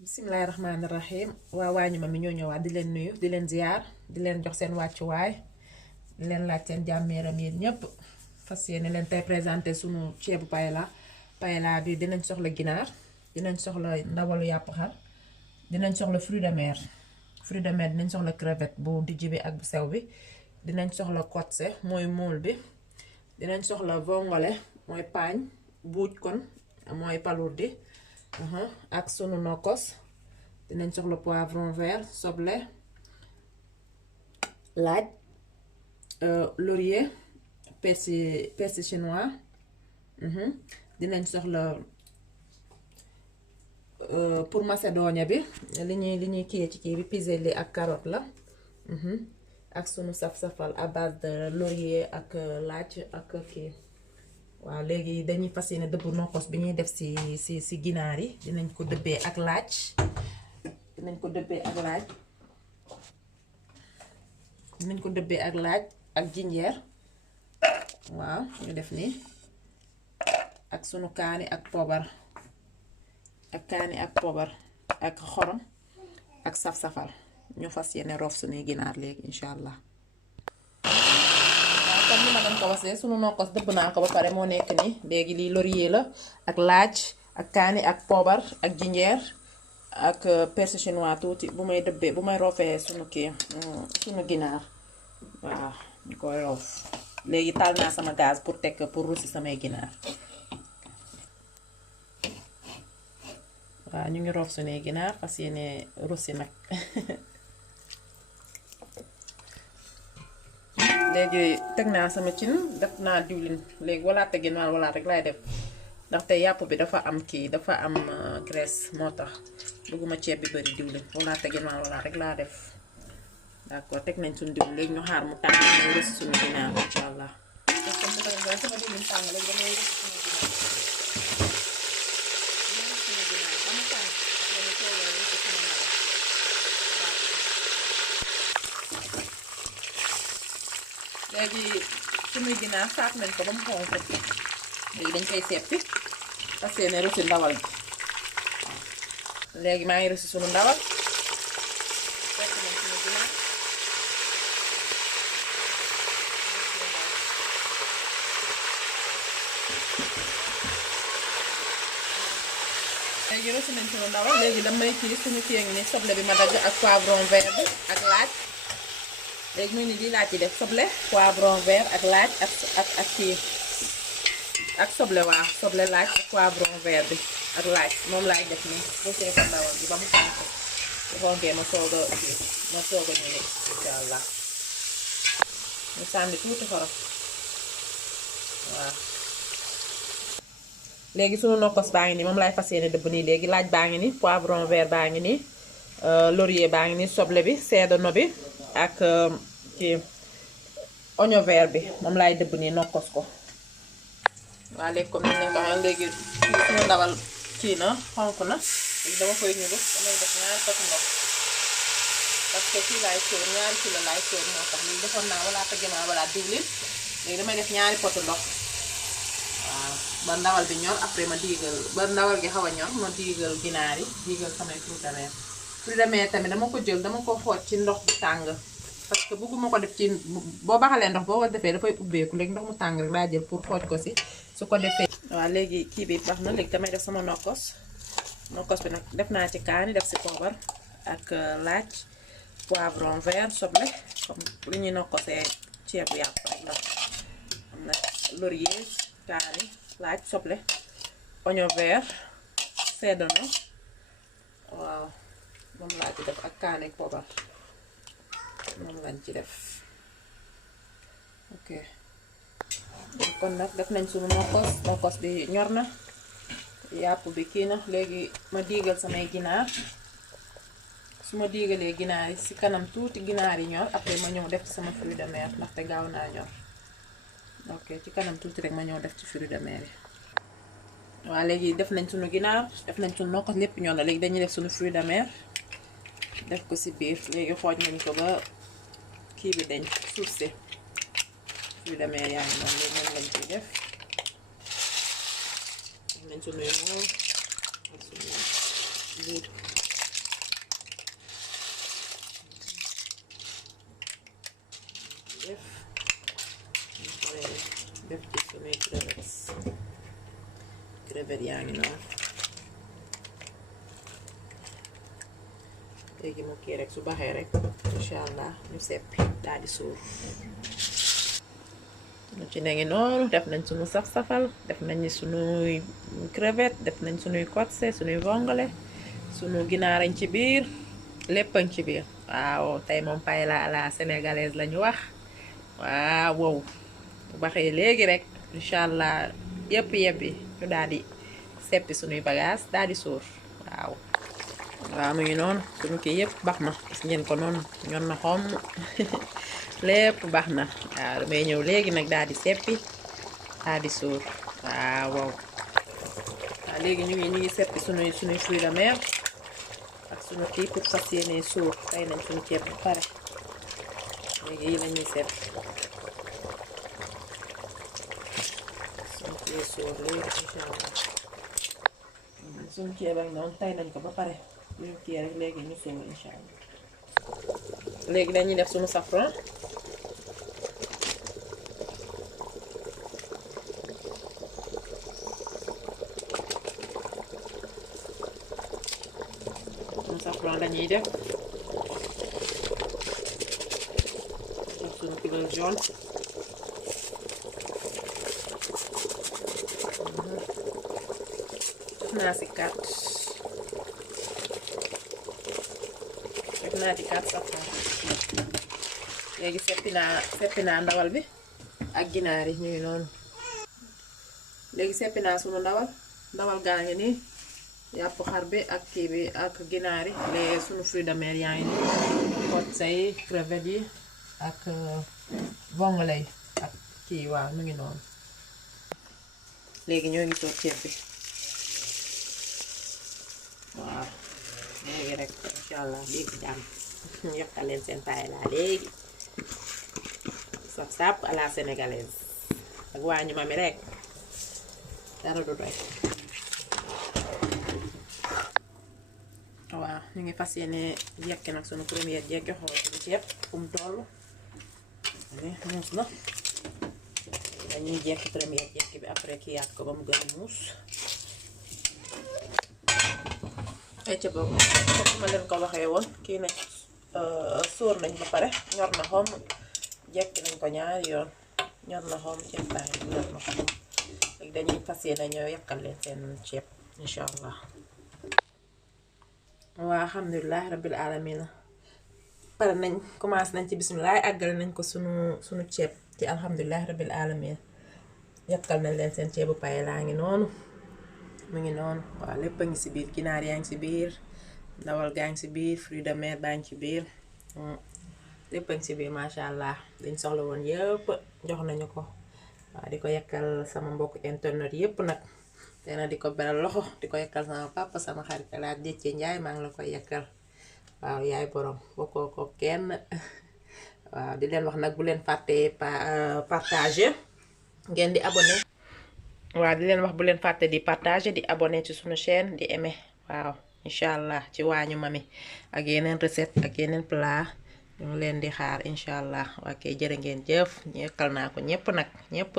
Bismillahirrahmanirrahim. Waa waañu ma mi ñoo ñëwaat di leen nuyu di leen ziar di leen jox seen wàccuwaay di leen laaj seen jàmmeeram yéen ñépp fas yéene leen tey présenté sunu ceebu paella bi dinañ soxla ginaar dinañ soxla ndawalu yàpp xar dinañ soxla fruit de mer dinañ soxla crevette bu dijj bi ak bu sew bi dinañ soxla kotse mooy mool bi dinañ soxla vongole mooy paañ buuj kon mooy palourdi ak sunu nokkos dinañ soxla poivron vert soble laaj laurier persil chinois dinañ soxla pour macédonia bi li ñuy kii ci kii bi piselli ak carotte la ak sunu saf-safal à base de laurier ak laaj ak kii waaw léegi dañuy fas yéene dëbb nokkos bi ñuy def ci ginaar yi dinañ ko dëbbee ak laaj ak jinjeer waaw ñu def nii ak sunu kaani ak poobar ak xorom ak saf-safal ñu fas yéene roof sunuy ginaar léegi incha allah. comme ni ma leen ko waxee sunu nokkos dëbb naa ko ba pare moo nekk nii léegi lii laurier la ak laaj ak kaani ak poobar ak jinjeer ak persil chinois tuuti bu may roofee sunu ginaar waaw ñu koy roof léegi taal naa sama gaz pour russi samay ginaar waaw ñu ngi roof sunuy ginaar fas yéene russi nag léegi teg naa sama cin def naa diwlin léegi walaate ginaar walaat rek laay def ndaxte yàpp bi dafa am graisse moo tax bëgguma ceeb bi bari diwlin walaate ginaar walaat rek laa def d'accord teg nañ suñu diwlin léegi ñu xaar mu tàng ñu rësi suñu ginaar incha allah sama diwlin tàng léegi damay rësi suñu ginaar léegi suñuy ginaar saaf nañ ko ba mu xonq léegi dañ koy seppi fas yéene rësi ndawal bi léegi maa ngi rësi suñu ndawal fekk nañ suñu ginaar léegi rësi nañ suñu ndawal léegi damay kii suñu kii ngi ni soble bi ma dagg ak poivron vert bi ak laaj léegi muy ni lii laa ci def soble poivron vert ak laaj ak kii ak soble waaw soble laaj ak poivron vert bi ak laaj moom laay def nii rësee ko ndawal bi ba mu xonk bu xonkee ma soog a ñëw insha allah ñu sànni tuuti xorom waaw léegi sunu nokkos baa ngi nii moom laay fas yéene dëbb nii léegi laaj baa ngi nii poivron vert baa ngi nii laurier baa ngi nii soble bi sedano bi ak kii oignon vert bi moom laay dëbb nii nokkos ko waa léegi comme ni ñu ko waxee léegi suñu ndawal kii na xonk na léegi dama koy ñëw damay def ñaari pot ndox parce que kii laay sóor ñaari kilo laay sóor moo tax léegi defoon naa wala tëggamaa wala diwlin léegi damay def ñaari pot ndox waaw ba ndawal bi ñor après ma diigal ba ndawal gi xaw a ñor ma diigal ginaar yi diigal samay fruits de mer tamit dama ko jël dama ko xooj ci ndox bu tàng parce que bëgguma ko def ci boo baxalee ndox boo ko defee dafay ubbeeku léegi ndox mu tàng rek laa jël pour xooj ko si su ko defee waaw léegi kii bi baax na léegi damay def sama nokkos bi nag def naa ci kaani def si poobar ak laaj poivron vert soble comme li ñuy nokkosee ceebu yàpp rek ndax am na laurier kaani laaj soble oignon vert sedano waaw moom laa ci def ak kaani ak poobar moom lañ ci def ok kon nag def nañ sunu nokkos bi ñor na yàpp bi kii na léegi ma diigal samay ginaar su ma diigalee ginaar yi ci kanam tuuti ginaar yi ñor après ma ñëw def ci sama fruit de mer ndaxte gaaw naa ñor ok ci kanam tuuti rek ma ñëw def ci fruit de mer yi waaw léegi def nañ sunu ginaar def nañ sunu nokkos lépp ñor na léegi dañuy def sunu fruit de mer def ko ci biir léegi xooj nañ ko ba kii bi dañ suuf si fruit de mer yaa ngi noonu léegi moom lañ ciy def nañ sunuy moom ak suñu buut def def ci sunuy crevettes yaa ngi noonu léegi mu kii rek su baxee rek incha allah ñu seppi daal di suur mu ci ne ngi noonu def nañ sunu saf-safal def nañ sunuy crevette def nañ sunuy kotse sunuy vongole sunu ginaarañ ci biir léppañ ci biir waaw tey moom paella à la sénégalaise lañu wax waaw wow bu baxee léegi rek incha allah yëpp yebbi ñu daal di seppi sunuy bagage daal di suur waaw mu ngi noonu suñu kii yëpp baax na gis ngeen ko noonu ñor na xom lépp baax na waaw damay ñëw léegi nag daal di seppi daal di suur waaw léegi ñu ngi seppi sunuy fruits de mer ak suñu kii pour fas yéene suur tey nañ suñu ceeb bu pare léegi yi lañuy seppi suñu kii suur léegi incha allah suñu ceeb ak noonu tey nañ ko ba pare ñu kii rek léegi ñu suur incha allah léegi dañuy def suñu safran lañuy def suñu couleur jaune def naa ci 4 safran léegi seppi naa ndawal bi ak ginaar yi ñu ngi noonu léegi seppi naa suñu ndawal gaa ngi nii yàpp xar bi ak kii bi ak ginaar yi les sunu fruits de mer yaa ngi nii kotse yi crevettes yi ak vongole yi ak kii waaw mu ngi noonu léegi ñoo ngi soog ceeb bi waaw léegi rek incha allah léegi jàmm yokkal leen seen paella léegi sap à la sénégalaise ak waa ñu mami rek dara du doy waaw ñu ngi fas yéene jekki nag sunu première jekki xool ci ceeb fu mu toll muus na dañuy jekki première jekki bi après ki yaat ko ba mu gën a muus ay ca boobu ma leen ko waxee woon kii ne sóor nañ ba pare ñor na xom jekki nañ ko ñaari yoon ñor na xom ceeb baa ngi ñor na xom léegi dañuy fas yéene ñoo yàkkal leen seen ceeb incha allah waa alhamdulilah rabbil alamin pare nañ commencé nañ ci bisimilah àggale nañ ko sunu ceeb ci alhamdulilah rabbil alamin yàkkal nañ leen seen ceebu paella ngi noonu mu ngi noonu waaw lépp a ngi si biir ginaar yaa ngi si biir ndawal gaa ngi si biir fruits de mer baa ngi ci biir lépp a ngi si biir macha allah dañ soxla woon yëpp jox nañu ko waaw di ko yàkkal sama mbokk internet yëpp nag dena di ko beral loxo di ko yekkal sama papa sama xarit laa Déthié Ndiaye maa ngi la koy yekkal waaw yaay borom bokkoo ko kenn waaw di leen wax nag bu leen fàttee partager ngeen di abonné waaw di leen wax bu leen fàtte di partager di abonné ci sunu chaîne di aimer waaw incha allah ci waañu mami ak yeneen recette ak yeneen plat ñu ngi leen di xaar incha allah waa kay jërë ngeen jëf ñu yekkal naa ko ñëpp nag ñëpp